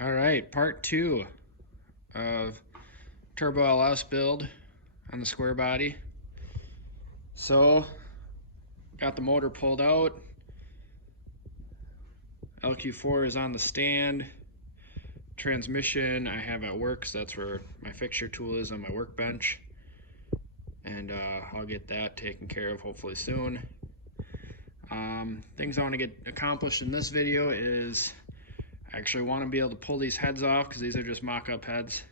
All right, part two of Turbo LS build on the square body. So, got the motor pulled out. LQ4 is on the stand. Transmission I have at work, so that's where my fixture tool is on my workbench. And I'll get that taken care of hopefully soon. Things I want to get accomplished in this video is I actually want to be able to pull these heads off because these are just mock-up heads.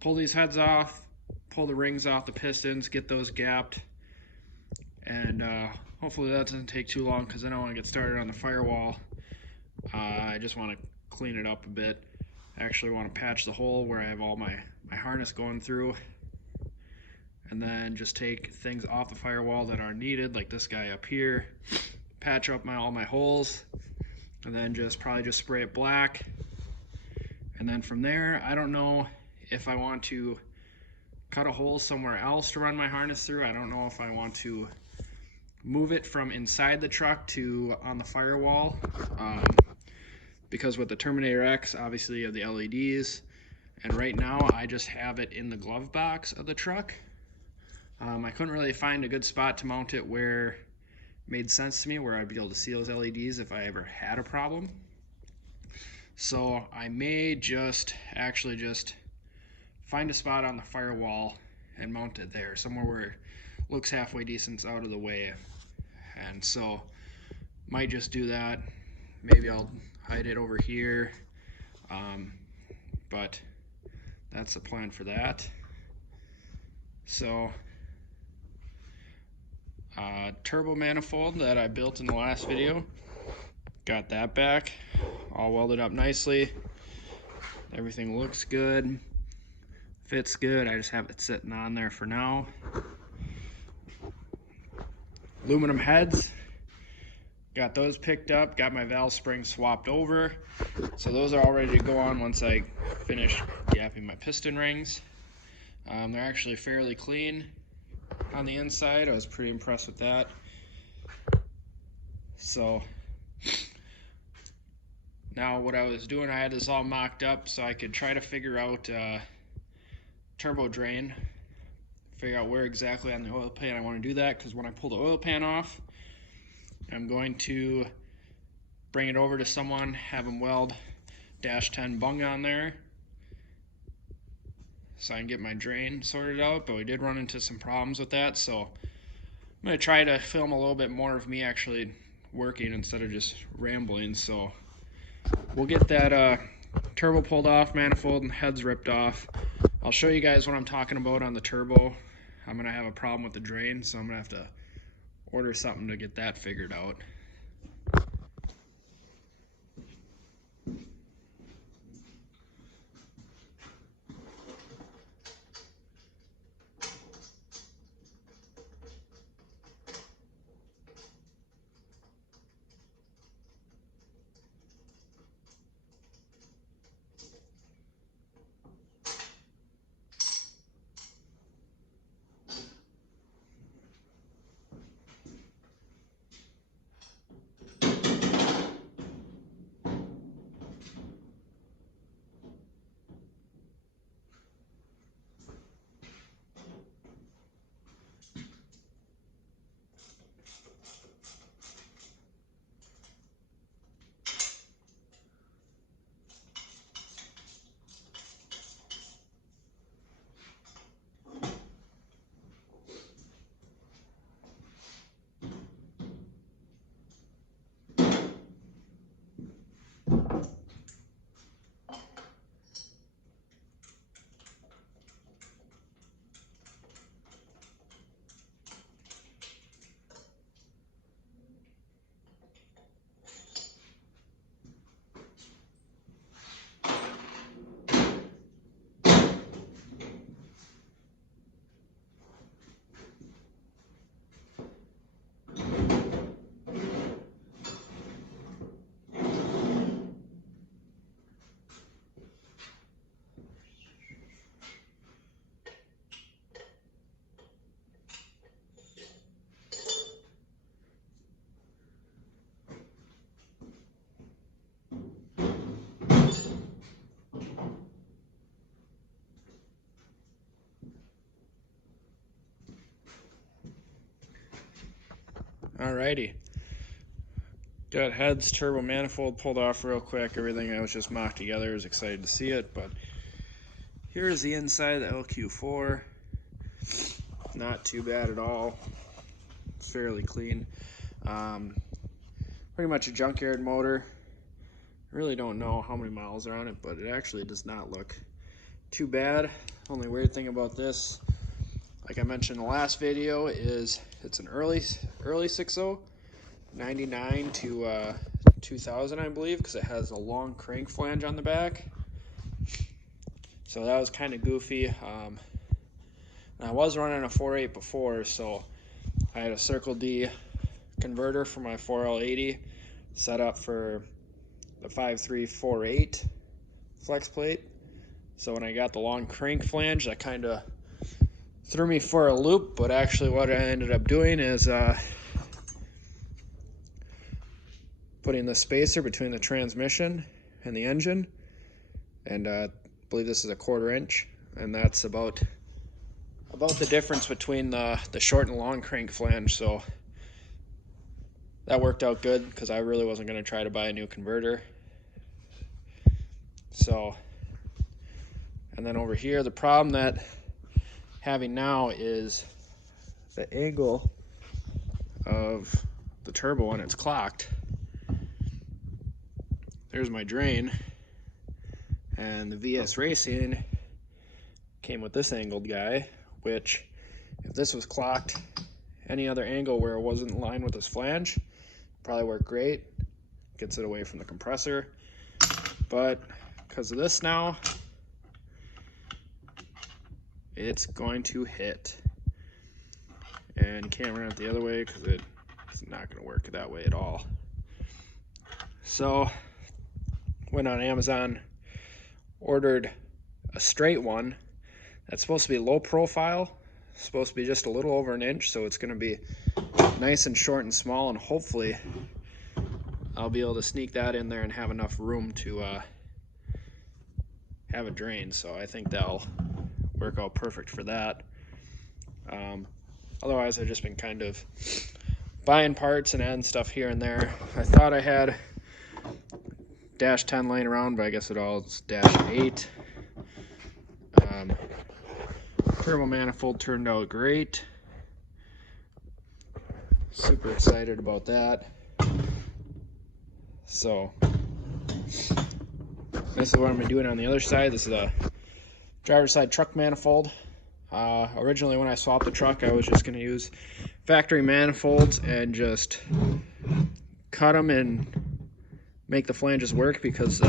Pull these heads off, pull the rings off the pistons, get those gapped, and hopefully that doesn't take too long because then I want to get started on the firewall. I just want to clean it up a bit. I actually want to patch the hole where I have all my harness going through, and then just take things off the firewall that are needed, like this guy up here, patch up all my holes, and then probably just spray it black. And then from there, I don't know if I want to cut a hole somewhere else to run my harness through. I don't know if I want to move it from inside the truck to on the firewall, because with the Terminator X, obviously you have the LEDs, and right now I just have it in the glove box of the truck. I couldn't really find a good spot to mount it where it made sense to me, where I'd be able to see those LEDs if I ever had a problem. So I may just find a spot on the firewall and mount it there, somewhere where it looks halfway decent, out of the way. And so might just do that. Maybe I'll hide it over here, but that's the plan for that. So turbo manifold that I built in the last video, got that back all welded up nicely. Everything looks good, fits good. I just have it sitting on there for now. Aluminum heads, got those picked up, got my valve springs swapped over, so those are all ready to go on once I finish gapping my piston rings. They're actually fairly clean on the inside. I was pretty impressed with that. So now what I was doing, I had this all mocked up so I could try to figure out turbo drain, figure out where exactly on the oil pan I want to do that, because when I pull the oil pan off, I'm going to bring it over to someone, have them weld -10 bung on there so I can get my drain sorted out. But we did run into some problems with that, so I'm going to try to film a little bit more of me actually working instead of just rambling. So we'll get that turbo pulled off, manifold and heads ripped off. I'll show you guys what I'm talking about on the turbo. I'm going to have a problem with the drain, so I'm going to have to order something to get that figured out. Alrighty. Got heads, turbo manifold pulled off real quick. Everything I was just mocked together. I was excited to see it, but here is the inside of the LQ4. Not too bad at all. Fairly clean. Pretty much a junkyard motor. Really don't know how many miles are on it, but it actually does not look too bad. Only weird thing about this, like I mentioned in the last video, is it's an early 6.0, 99 to 2000, I believe, because it has a long crank flange on the back. So that was kind of goofy. And I was running a 4.8 before, so I had a Circle D converter for my 4L80 set up for the 5.348 flex plate. So when I got the long crank flange, that kind of threw me for a loop, but actually what I ended up doing is putting the spacer between the transmission and the engine, and I believe this is a 1/4 inch, and that's about the difference between the short and long crank flange. So that worked out good because I really wasn't going to try to buy a new converter. So, and then over here, the problem that having now is the angle of the turbo when it's clocked. There's my drain, and the VS Racing came with this angled guy, which if this was clocked any other angle where it wasn't in line with this flange, probably worked great. Gets it away from the compressor. But because of this now, it's going to hit. And you can't run it the other way because it's not going to work that way at all. So went on Amazon, ordered a straight one that's supposed to be low profile, supposed to be just a little over 1 inch, so it's going to be nice and short and small, and hopefully I'll be able to sneak that in there and have enough room to have a drain. So I think that'll work out perfect for that. Otherwise, I've just been kind of buying parts and adding stuff here and there. I thought I had dash 10 laying around, but I guess it all is dash 8. Turbo manifold turned out great. Super excited about that. So this is what I'm going to be doing on the other side. This is a driver's side truck manifold. Originally when I swapped the truck, I was just going to use factory manifolds and just cut them and make the flanges work, because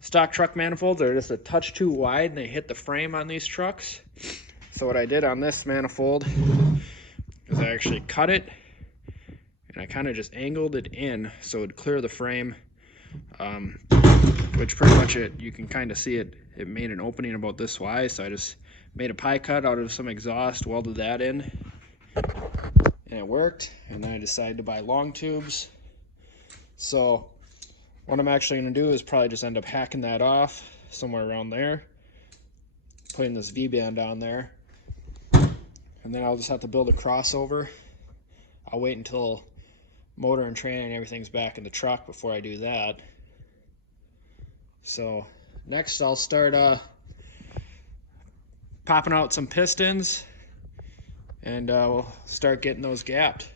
stock truck manifolds are just a touch too wide and they hit the frame on these trucks. So what I did on this manifold is I actually cut it and I kind of just angled it in so it would clear the frame, which pretty much you can kind of see it made an opening about this wide. So I just made a pie cut out of some exhaust, welded that in, and it worked. And then I decided to buy long tubes. So what I'm actually going to do is probably just end up hacking that off somewhere around there, putting this V-band on there, and then I'll just have to build a crossover. I'll wait until motor and train and everything's back in the truck before I do that. So next I'll start popping out some pistons, and we'll start getting those gapped.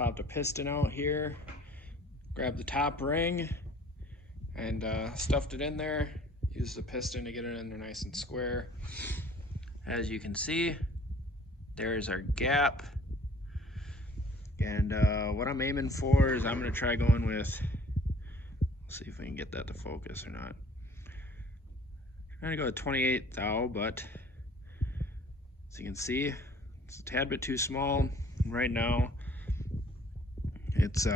popped a piston out here, grabbed the top ring, and stuffed it in there. Used the piston to get it in there nice and square. As you can see, there's our gap. And what I'm aiming for is I'm going to try going with, see if we can get that to focus or not. Trying to go with 28 thou, but as you can see, it's a tad bit too small. Right now, it's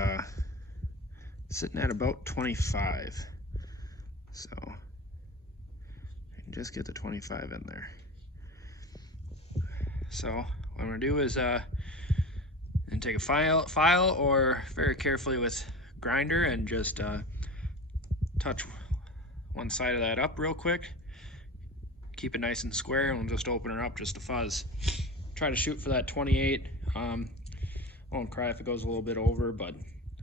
sitting at about 25. So I can just get the 25 in there. So what I'm gonna do is and take a file or very carefully with grinder and just touch one side of that up real quick. Keep it nice and square, and we'll just open her up just to fuzz. Try to shoot for that 28. Won't cry if it goes a little bit over, but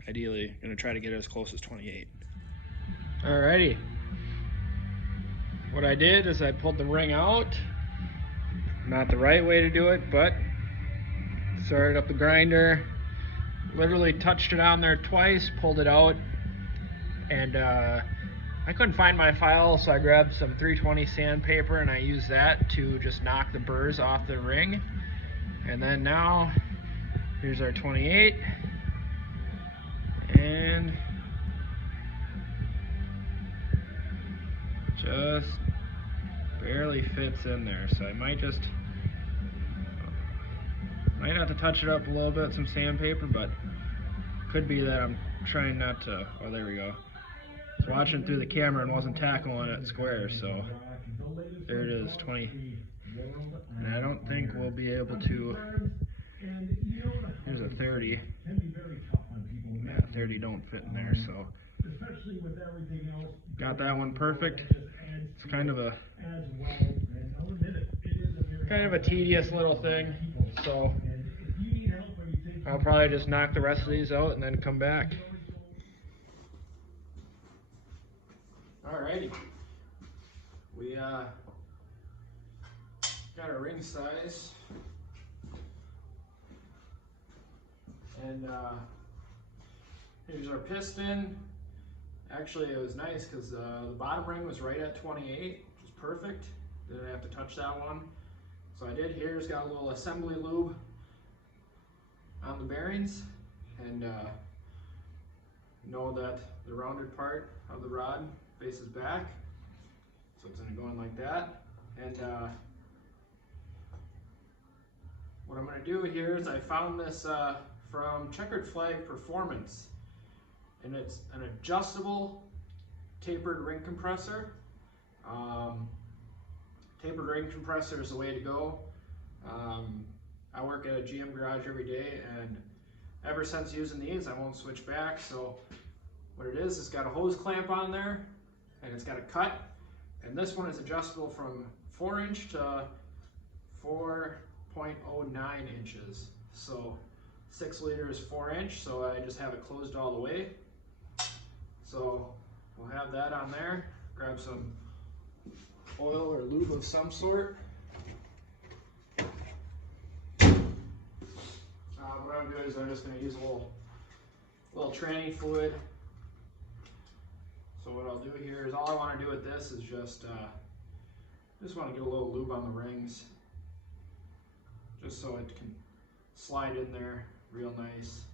ideally gonna try to get it as close as 28. Alrighty. What I did is I pulled the ring out. Not the right way to do it, but started up the grinder, literally touched it on there twice, pulled it out, and I couldn't find my file, so I grabbed some 320 sandpaper and I used that to just knock the burrs off the ring. And then now, here's our 28, and just barely fits in there. So I might have to touch it up a little bit with some sandpaper, but could be that I'm trying not to. Oh, there we go. I was watching through the camera and wasn't tackling it square, so there it is, 20. And I don't think we'll be able to. Here's a 30. Yeah, 30 don't fit in there, so got that one perfect. It's kind of a tedious little thing, so I'll probably just knock the rest of these out and then come back. Alrighty, we got our ring size, and here's our piston. Actually, it was nice because the bottom ring was right at 28, which is perfect. Didn't have to touch that one. So I did here's got a little assembly lube on the bearings, and know that the rounded part of the rod faces back, so it's going to go in like that. And what I'm going to do here is I found this from Checkered Flag Performance, and it's an adjustable tapered ring compressor. Tapered ring compressor is the way to go. I work at a GM garage every day, and ever since using these, I won't switch back. So what it is, it's got a hose clamp on there, and it's got a cut, and this one is adjustable from 4" to 4.09 inches. So 6 liters 4", so I just have it closed all the way. So we'll have that on there. Grab some oil or lube of some sort. What I'm doing is I'm just going to use a little tranny fluid. So what I'll do here is all I want to do with this is just want to get a little lube on the rings, just so it can slide in there real nice.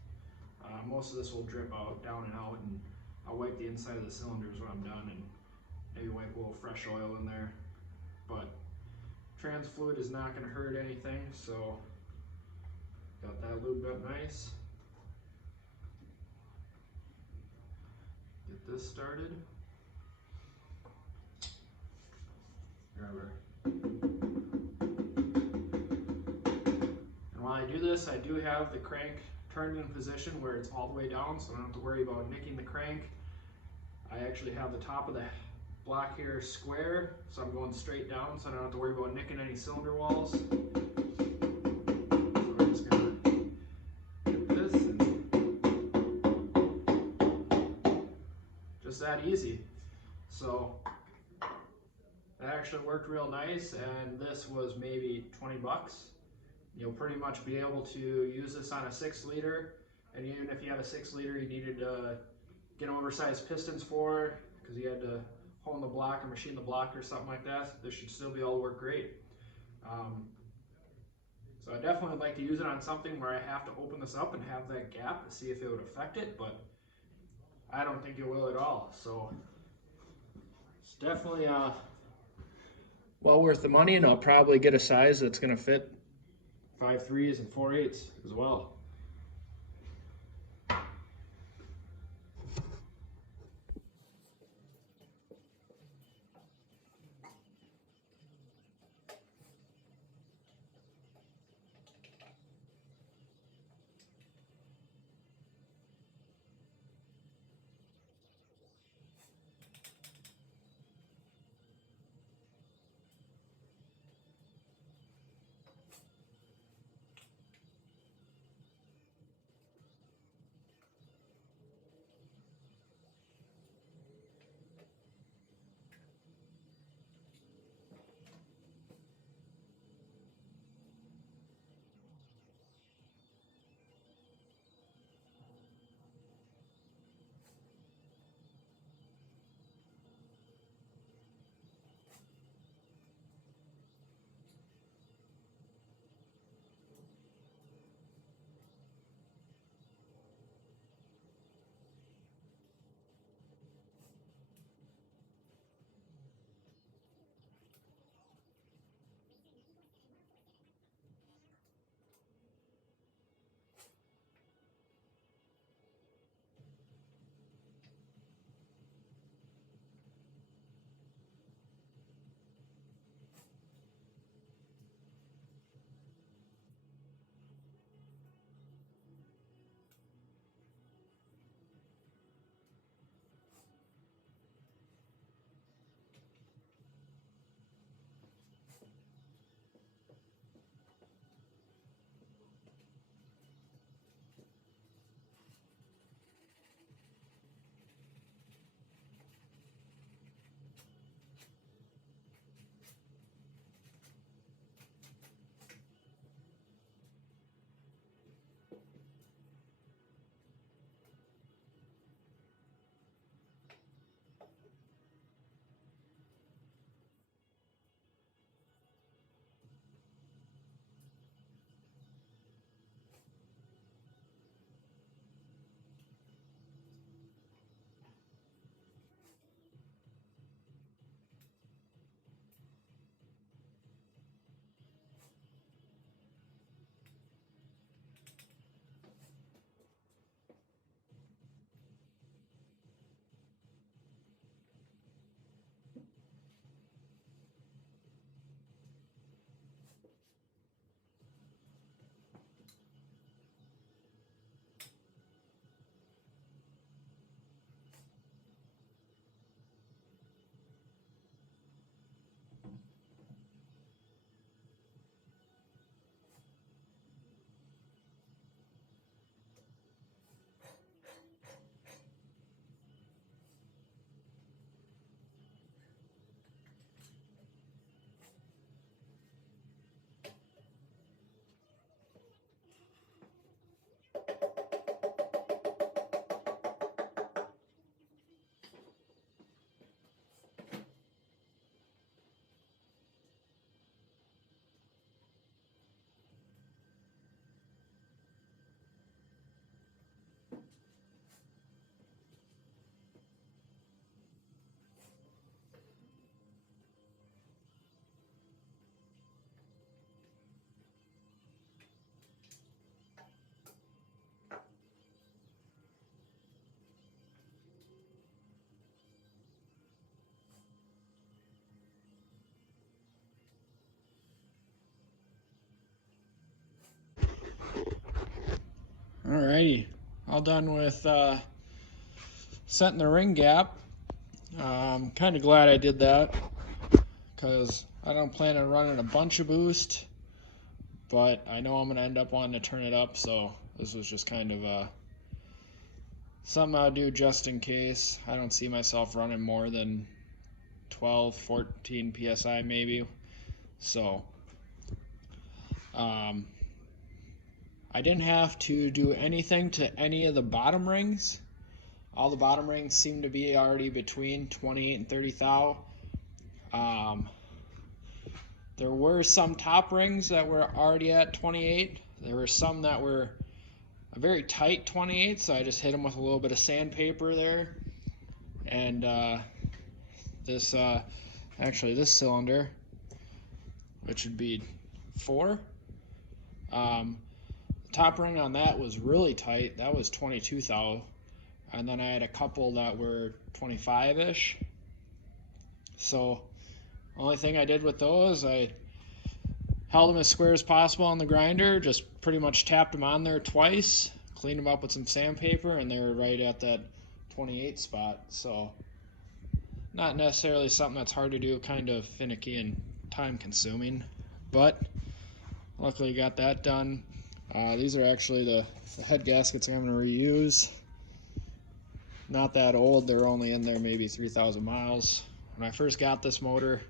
Most of this will drip out, down and out, and I'll wipe the inside of the cylinders when I'm done, and maybe wipe a little fresh oil in there. But trans fluid is not going to hurt anything, so got that lubed up nice. Get this started. And while I do this, I do have the crank turned in a position where it's all the way down, so I don't have to worry about nicking the crank. I actually have the top of the block here square, so I'm going straight down, so I don't have to worry about nicking any cylinder walls. So we're just gonna get this, and just that easy. So that actually worked real nice, and this was maybe 20 bucks. You'll pretty much be able to use this on a 6 liter And even if you had a 6-liter you needed to get oversized pistons for, because you had to hone the block or machine the block or something like that, this should still be able to work great. So I definitely like to use it on something where I have to open this up and have that gap to see if it would affect it, but I don't think it will at all. So it's definitely well worth the money, and I'll probably get a size that's going to fit 5.3s and 4.8s as well. Alrighty, all done with setting the ring gap. I'm kind of glad I did that because I don't plan on running a bunch of boost, but I know I'm going to end up wanting to turn it up, so this was just kind of something I'll do just in case. I don't see myself running more than 12, 14 PSI maybe, so I didn't have to do anything to any of the bottom rings. All the bottom rings seem to be already between 28 and 30 thou. There were some top rings that were already at 28. There were some that were a very tight 28, so I just hit them with a little bit of sandpaper there. And this cylinder, which would be 4, the top ring on that was really tight. That was 22 thou. And then I had a couple that were 25-ish. So only thing I did with those, I held them as square as possible on the grinder, just pretty much tapped them on there twice, cleaned them up with some sandpaper, and they were right at that 28 spot. So not necessarily something that's hard to do, kind of finicky and time consuming, but luckily got that done. These are actually the head gaskets I'm going to reuse. Not that old, they're only in there maybe 3,000 miles. When I first got this motor,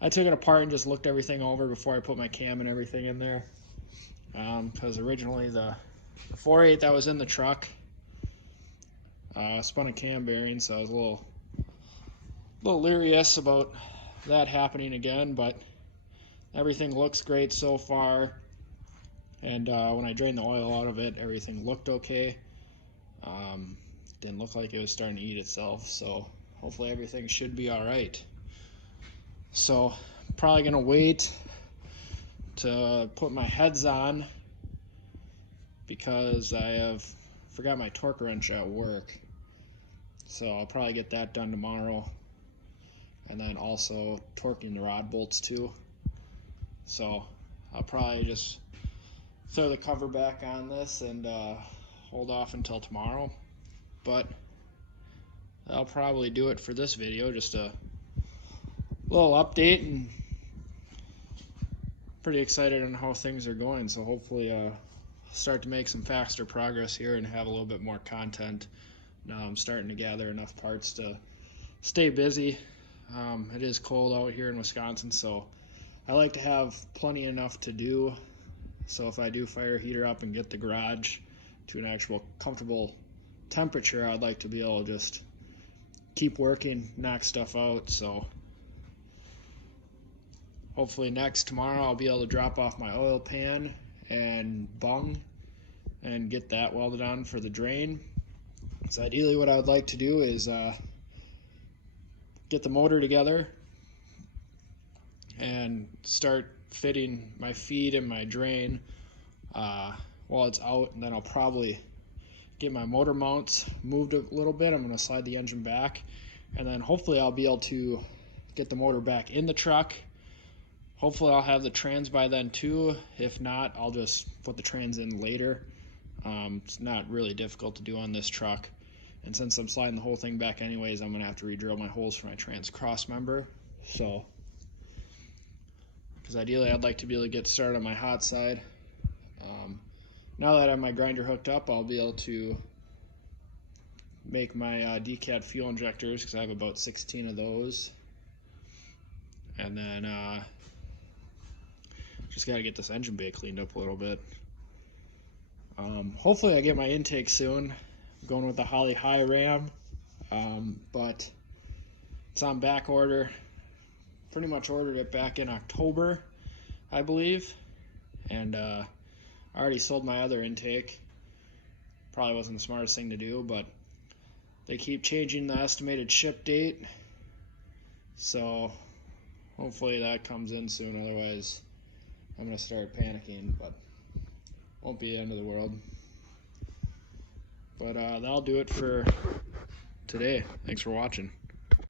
I took it apart and just looked everything over before I put my cam and everything in there. Because originally the 4/8 that was in the truck spun a cam bearing, so I was a little leery-ious about that happening again, but everything looks great so far. And when I drained the oil out of it, everything looked okay. Didn't look like it was starting to eat itself, so hopefully everything should be all right. So probably gonna wait to put my heads on because I forgot my torque wrench at work. So I'll probably get that done tomorrow. And then also torquing the rod bolts too. So I'll probably just throw the cover back on this and hold off until tomorrow. But I'll probably do it for this video, just a little update, and pretty excited on how things are going. So hopefully start to make some faster progress here and have a little bit more content. Now I'm starting to gather enough parts to stay busy. It is cold out here in Wisconsin, so I like to have plenty enough to do. So if I do fire a heater up and get the garage to an actual comfortable temperature, I'd like to be able to just keep working, knock stuff out. So hopefully tomorrow I'll be able to drop off my oil pan and bung and get that welded on for the drain. So ideally what I would like to do is get the motor together and start fitting my feed and my drain while it's out, and then I'll probably get my motor mounts moved a little bit. I'm going to slide the engine back, and then hopefully I'll be able to get the motor back in the truck. Hopefully I'll have the trans by then too. If not, I'll just put the trans in later. It's not really difficult to do on this truck, and since I'm sliding the whole thing back anyways, I'm going to have to re-drill my holes for my trans cross member. So because ideally I'd like to be able to get started on my hot side. Now that I have my grinder hooked up, I'll be able to make my decat fuel injectors, because I have about 16 of those. And then just got to get this engine bay cleaned up a little bit. Hopefully I get my intake soon. I'm going with the Holly High Ram, but it's on back order. Pretty much ordered it back in October, I believe, and I already sold my other intake. Probably wasn't the smartest thing to do, but they keep changing the estimated ship date, so hopefully that comes in soon. Otherwise I'm going to start panicking, but won't be the end of the world. But that'll do it for today. Thanks for watching.